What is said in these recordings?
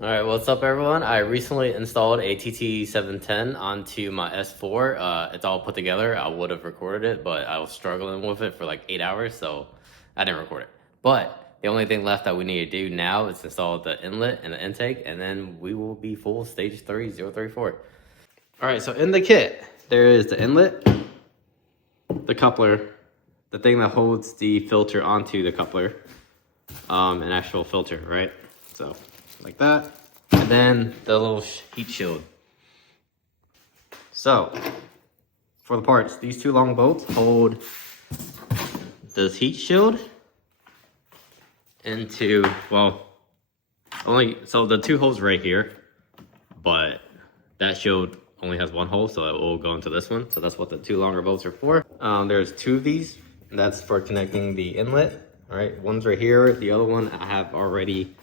All right, what's up, everyone? I recently installed a TT710 onto my S4. It's all put together. I would have recorded it, but I was struggling with it for like 8 hours, so I didn't record it. But the only thing left that we need to do now is install the inlet and the intake, and then we will be full stage 3, 034. All right, so in the kit, there is the inlet, the coupler, the thing that holds the filter onto the coupler, an actual filter, right? So like that, and then the little heat shield. So for the parts, these two long bolts hold this heat shield into, well, so the two holes right here, but that shield only has one hole, so it will go into this one. So that's what the two longer bolts are for. There's two of these, and that's for connecting the inlet. All right, one's right here. The other one I have already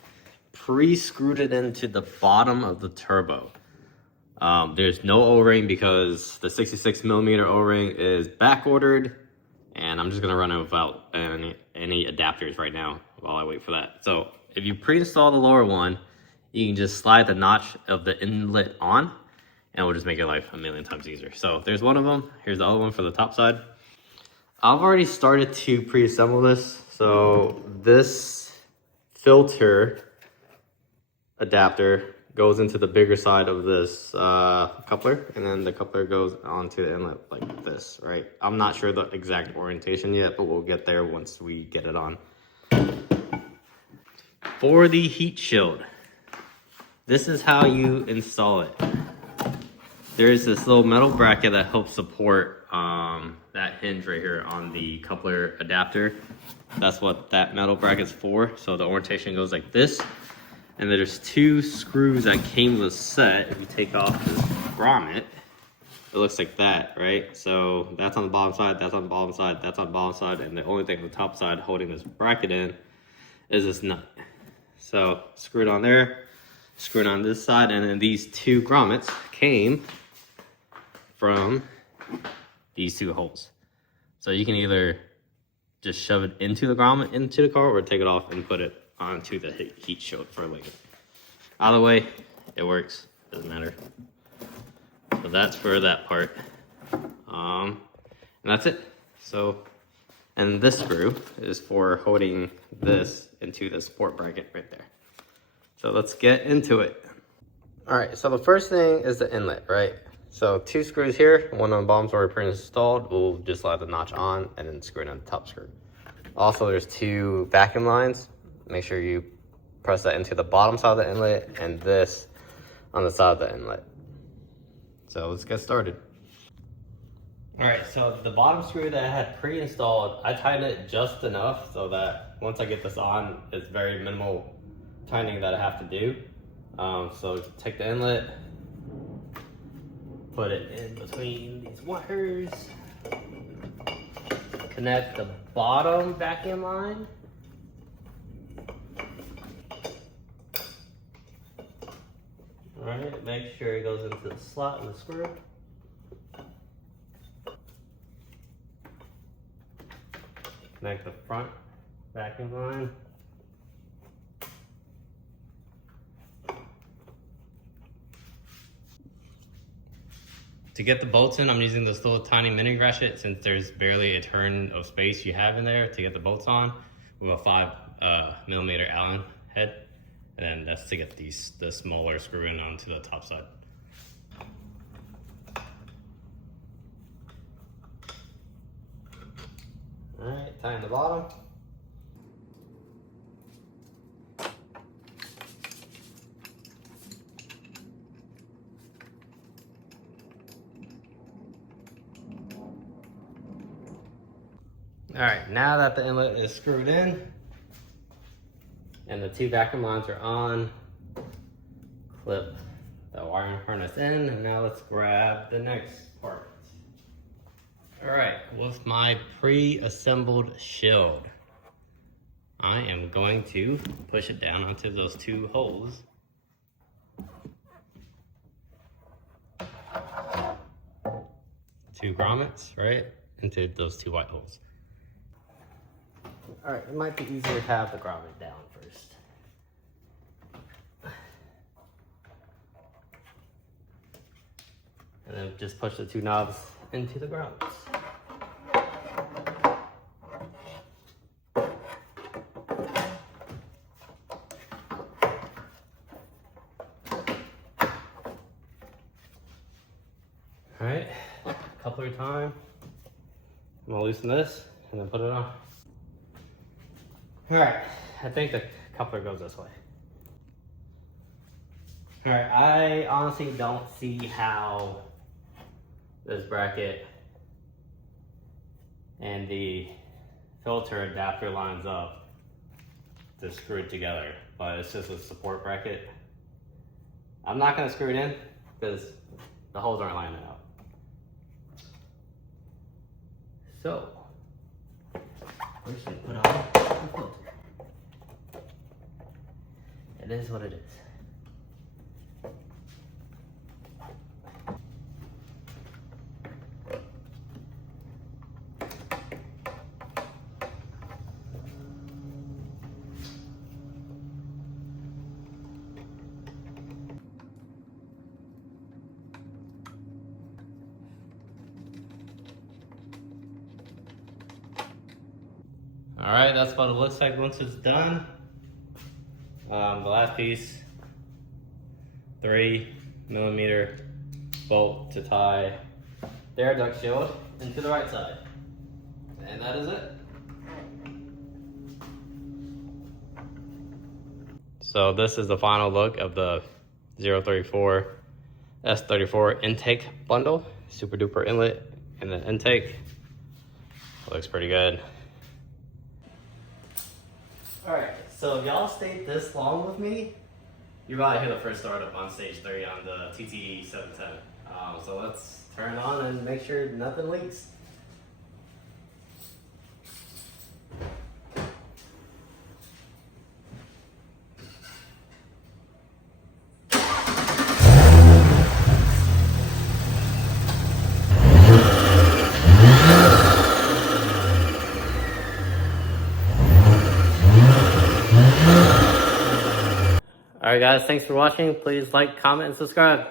pre-screwed it into the bottom of the turbo. There's no O-ring because the 66mm O-ring is back ordered, and I'm just gonna run it without any adapters right now while I wait for that. So if you pre-install the lower one, you can just slide the notch of the inlet on, and it will just make your life a million times easier. So there's one of them. Here's the other one for the top side. I've already started to pre-assemble this. So this filter adapter goes into the bigger side of this coupler, and then the coupler goes onto the inlet like this, right? I'm not sure the exact orientation yet, but we'll get there once we get it on. For the heat shield, this is how you install it. There's this little metal bracket that helps support that hinge right here on the coupler adapter. That's what that metal bracket's for. So the orientation goes like this. And there's two screws that came with the set. If you take off this grommet, it looks like that, right? So that's on the bottom side, that's on the bottom side, that's on the bottom side, and the only thing on the top side holding this bracket in is this nut. So screw it on there, screw it on this side, and then these two grommets came from these two holes. So you can either just shove it into the grommet into the car, or take it off and put it onto the heat shield for later. Either way, it works, doesn't matter. So that's for that part. And that's it. So, and this screw is for holding this into the support bracket right there. So let's get into it. All right, so the first thing is the inlet, right? So two screws here, one on the bottom's already pre-installed. We'll just slide the notch on and then screw it on the top screw. Also, there's two vacuum lines. Make sure you press that into the bottom side of the inlet and this on the side of the inlet. So let's get started. All right, so the bottom screw that I had pre-installed, I tightened it just enough so that once I get this on, it's very minimal tightening that I have to do. So take the inlet, put it in between these wires, connect the bottom vacuum line. All right, make sure it goes into the slot in the screw. Connect the front vacuum line. To get the bolts in, I'm using this little tiny mini ratchet since there's barely a turn of space you have in there to get the bolts on with a 5mm Allen head. And then that's to get the smaller screw in onto the top side. All right, tighten the bottom. All right, now that the inlet is screwed in and the two vacuum lines are on, clip the wiring harness in, and now let's grab the next part. All right, with my pre-assembled shield, I am going to push it down onto those two holes. Two grommets, right, into those two white holes. All right, it might be easier to have the grommet down first. And then just push the two knobs into the grounds. All right, coupler time. I'm gonna loosen this and then put it on. All right, I think the coupler goes this way. All right, I honestly don't see how this bracket and the filter adapter lines up to screw it together, but it's just a support bracket. I'm not gonna screw it in because the holes aren't lining up. So, we're just gonna put on the filter. It is what it is. All right, that's what it looks like once it's done. The last piece, 3mm bolt to tie the air duct shield into the right side. And that is it. So this is the final look of the 034 S34 intake bundle. Superduper inlet and the intake. Looks pretty good. Alright, so if y'all stayed this long with me, you're about to hear the first startup on stage 3 on the TT 710. So let's turn it on and make sure nothing leaks. Alright guys, thanks for watching. Please like, comment, and subscribe.